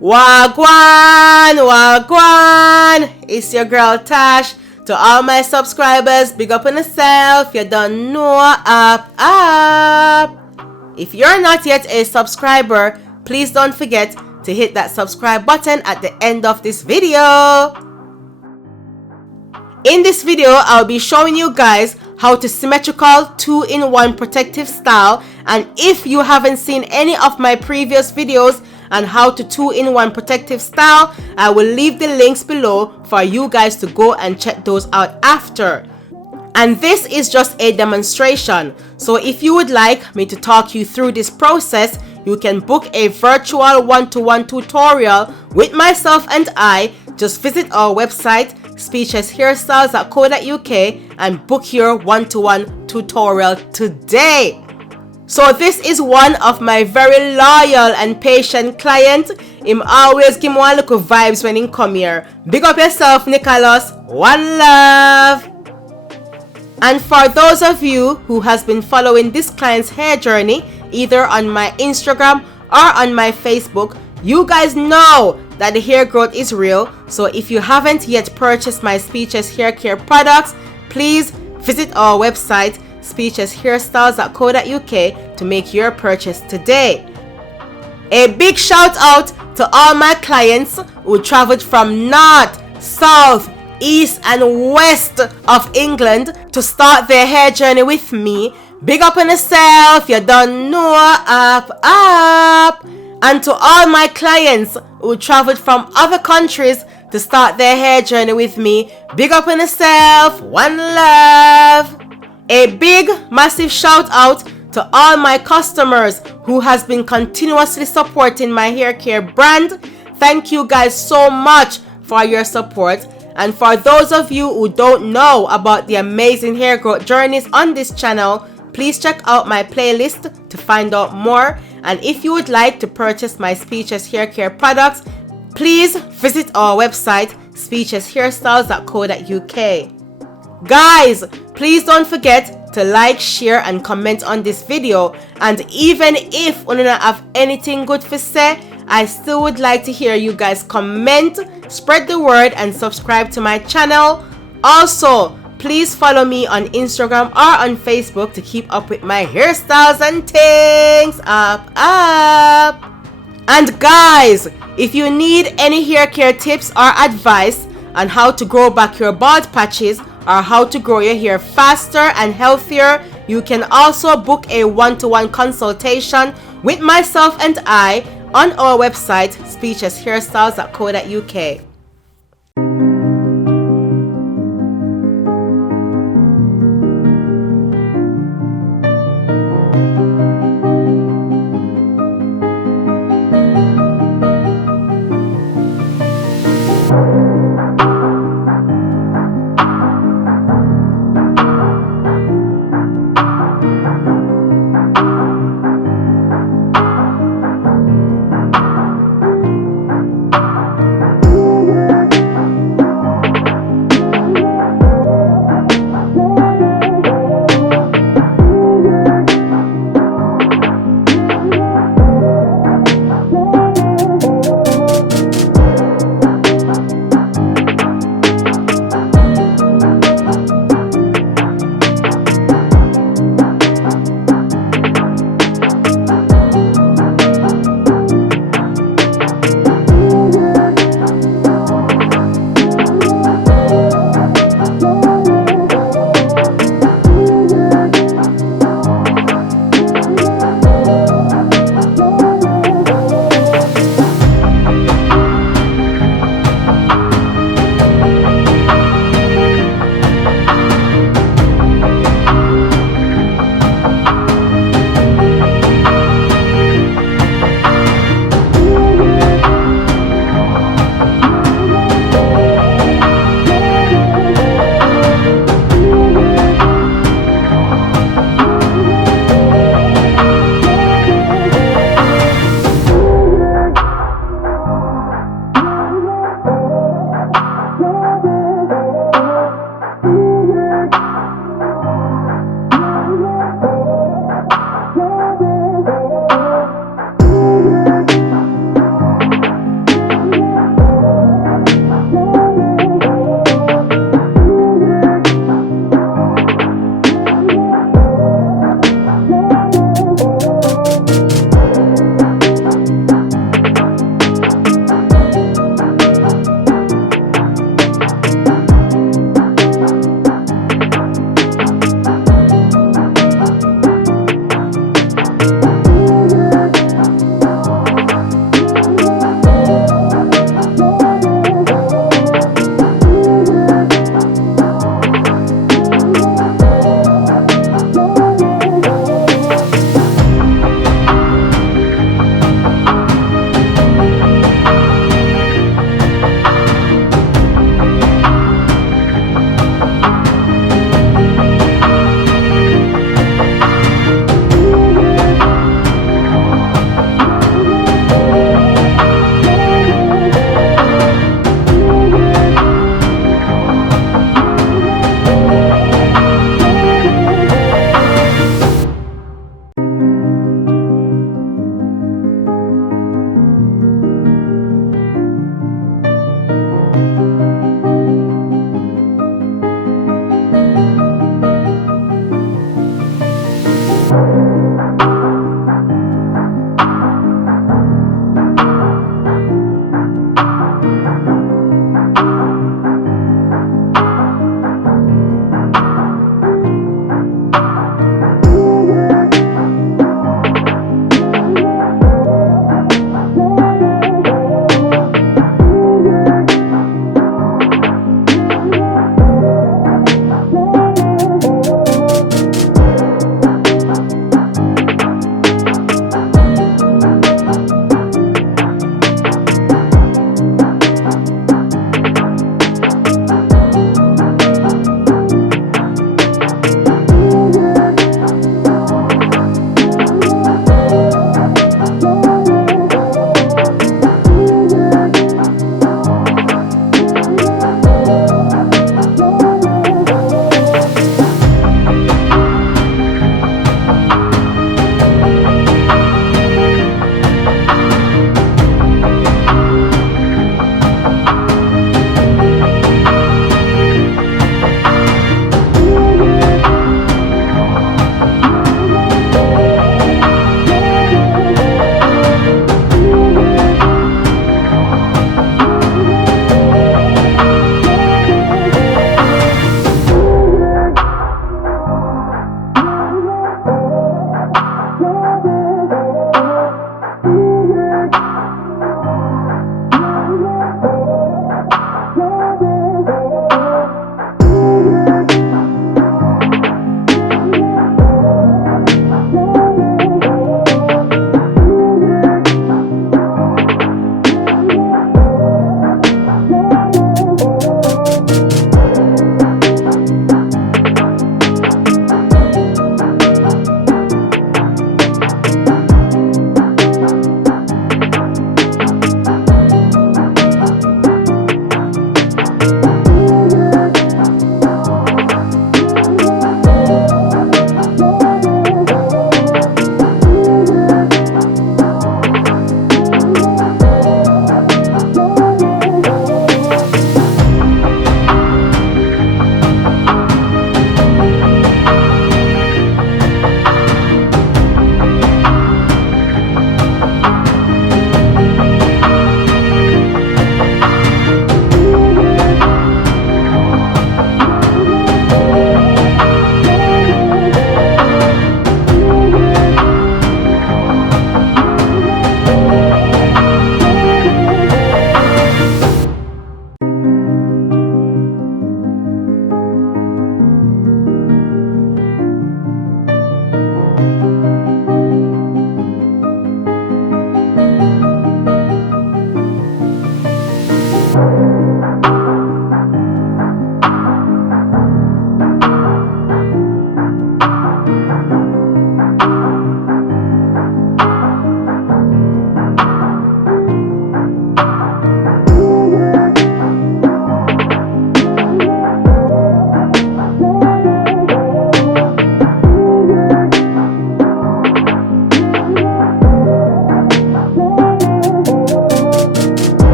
Wagwan, wagwan. It's your girl Tash. To all my subscribers, big up on yourself. You don't know, up. If you're not yet a subscriber, please don't forget to hit that subscribe button at the end of this video. In this video, I'll be showing you guys how to symmetrical 2-in-1 protective style, and if you haven't seen any of my previous videos on how to 2-in-1 protective style, I will leave the links below for you guys to go and check those out after. And this is just a demonstration, so if you would like me to talk you through this process, you can book a virtual one-to-one tutorial with myself and I. Just visit our website speecheshairstyles.co.uk and book your one-to-one tutorial today. So this is one of my very loyal and patient clients. Him always give me one little vibes when he come here. Big up yourself, Nicholas. One love. And for those of you who has been following this client's hair journey, either on my Instagram or on my Facebook, you guys know that the hair growth is real. So if you haven't yet purchased my Speeches hair care products, please visit our website speecheshairstyles.co.uk to make your purchase today. A big shout out to all my clients who traveled from north, south, east and west of England to start their hair journey with me. Big up on yourself, you don't know, up. And to all my clients who traveled from other countries to start their hair journey with me, big up on yourself, one love. A big massive shout out to all my customers who has been continuously supporting my hair care brand. Thank you guys so much for your support. And for those of you who don't know about the amazing hair growth journeys on this channel, please check out my playlist to find out more. And if you would like to purchase my Speeches hair care products, please visit our website speecheshairstyles.co.uk. Guys, please don't forget to like, share and comment on this video. And even if you don't have anything good to say, I still would like to hear you guys comment, spread the word and subscribe to my channel. Also, please follow me on Instagram or on Facebook to keep up with my hairstyles and things. Up. And guys, if you need any hair care tips or advice on how to grow back your bald patches or how to grow your hair faster and healthier, you can also book a one-to-one consultation with myself and I on our website speecheshairstyles.co.uk.